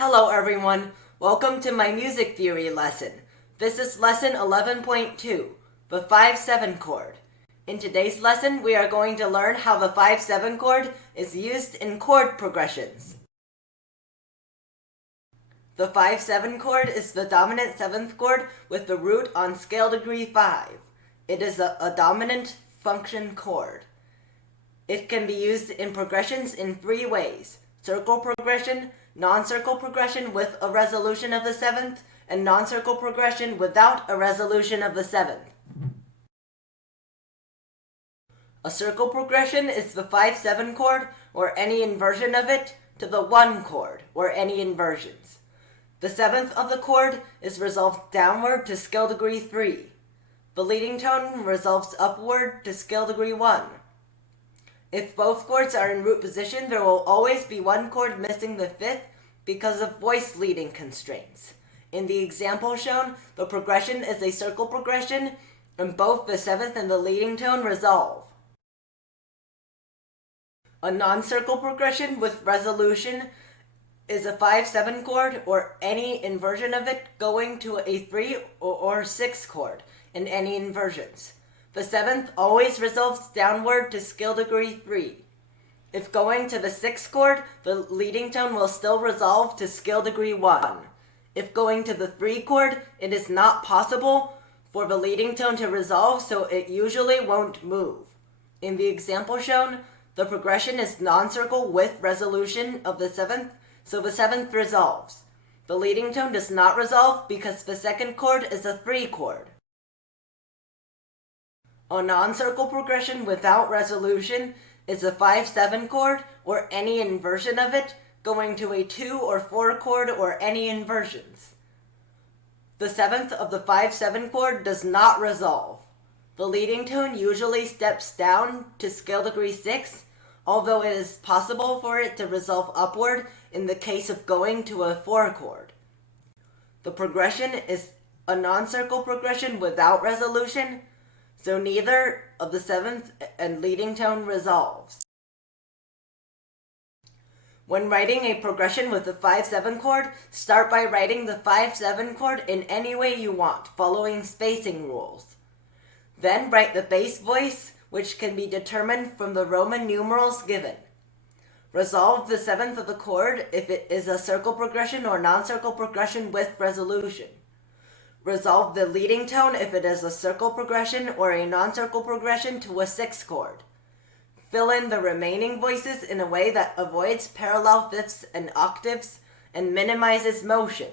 Hello everyone, welcome to my music theory lesson. This is lesson 11.2, the 5-7 chord. In today's lesson, we are going to learn how the 5-7 chord is used in chord progressions. The 5-7 chord is the dominant 7th chord with the root on scale degree 5. It is a dominant function chord. It can be used in progressions in three ways: circle progression, non-circle progression with a resolution of the 7th, and non-circle progression without a resolution of the 7th. A circle progression is the 5-7 chord, or any inversion of it, to the 1 chord, or any inversions. The 7th of the chord is resolved downward to scale degree 3. The leading tone resolves upward to scale degree 1. If both chords are in root position, there will always be one chord missing the 5th because of voice leading constraints. In the example shown, the progression is a circle progression, and both the 7th and the leading tone resolve. A non-circle progression with resolution is a 5-7 chord, or any inversion of it, going to a 3 or 6 chord in any inversions. The 7th always resolves downward to scale degree 3. If going to the 6th chord, the leading tone will still resolve to scale degree 1. If going to the 3 chord, it is not possible for the leading tone to resolve, so it usually won't move. In the example shown, the progression is non-circle with resolution of the 7th, so the 7th resolves. The leading tone does not resolve because the 2nd chord is a 3 chord. A non-circle progression without resolution is a 5-7 chord, or any inversion of it, going to a 2 or 4 chord, or any inversions. The 7th of the 5-7 chord does not resolve. The leading tone usually steps down to scale degree 6, although it is possible for it to resolve upward in the case of going to a 4 chord. The progression is a non-circle progression without resolution, so neither of the 7th and leading tone resolves. When writing a progression with the 5-7 chord, start by writing the 5-7 chord in any way you want, following spacing rules. Then write the bass voice, which can be determined from the Roman numerals given. Resolve the 7th of the chord if it is a circle progression or non-circle progression with resolution. Resolve the leading tone if it is a circle progression or a non-circle progression to a 6th chord. Fill in the remaining voices in a way that avoids parallel fifths and octaves and minimizes motion.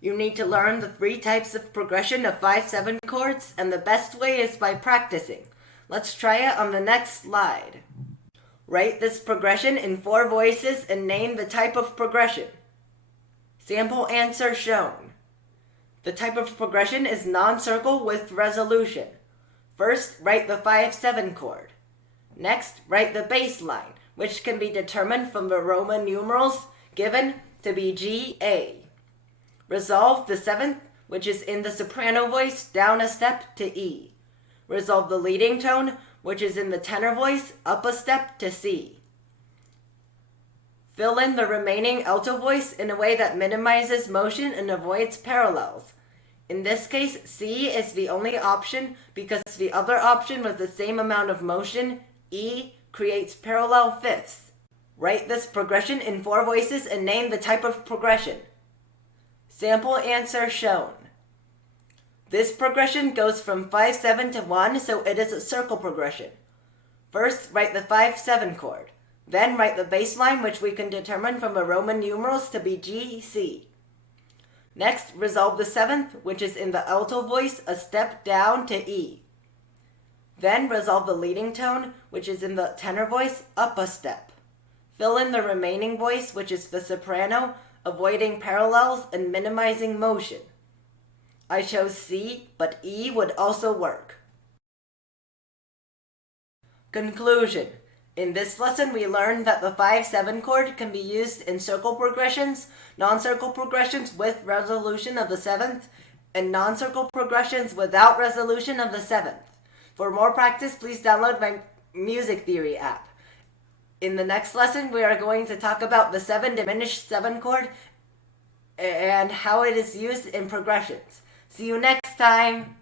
You need to learn the 3 types of progression of 5-7 chords, and the best way is by practicing. Let's try it on the next slide. Write this progression in 4 voices and name the type of progression. Sample answer shown. The type of progression is non-circle with resolution. First, write the 5-7 chord. Next, write the bass line, which can be determined from the Roman numerals given to be G-A. Resolve the 7th, which is in the soprano voice, down a step to E. Resolve the leading tone, which is in the tenor voice, up a step to C. Fill in the remaining alto voice in a way that minimizes motion and avoids parallels. In this case, C is the only option because the other option with the same amount of motion, E, creates parallel fifths. Write this progression in 4 voices and name the type of progression. Sample answer shown. This progression goes from 5-7 to 1, so it is a circle progression. First, write the 5-7 chord. Then write the bass line, which we can determine from the Roman numerals to be G-C. Next, resolve the 7th, which is in the alto voice, a step down to E. Then resolve the leading tone, which is in the tenor voice, up a step. Fill in the remaining voice, which is the soprano, avoiding parallels and minimizing motion. I chose C, but E would also work. Conclusion. In this lesson, we learned that the 5-7 chord can be used in circle progressions, non-circle progressions with resolution of the 7th, and non-circle progressions without resolution of the 7th. For more practice, please download my music theory app. In the next lesson, we are going to talk about the 7 diminished 7 chord and how it is used in progressions. See you next time!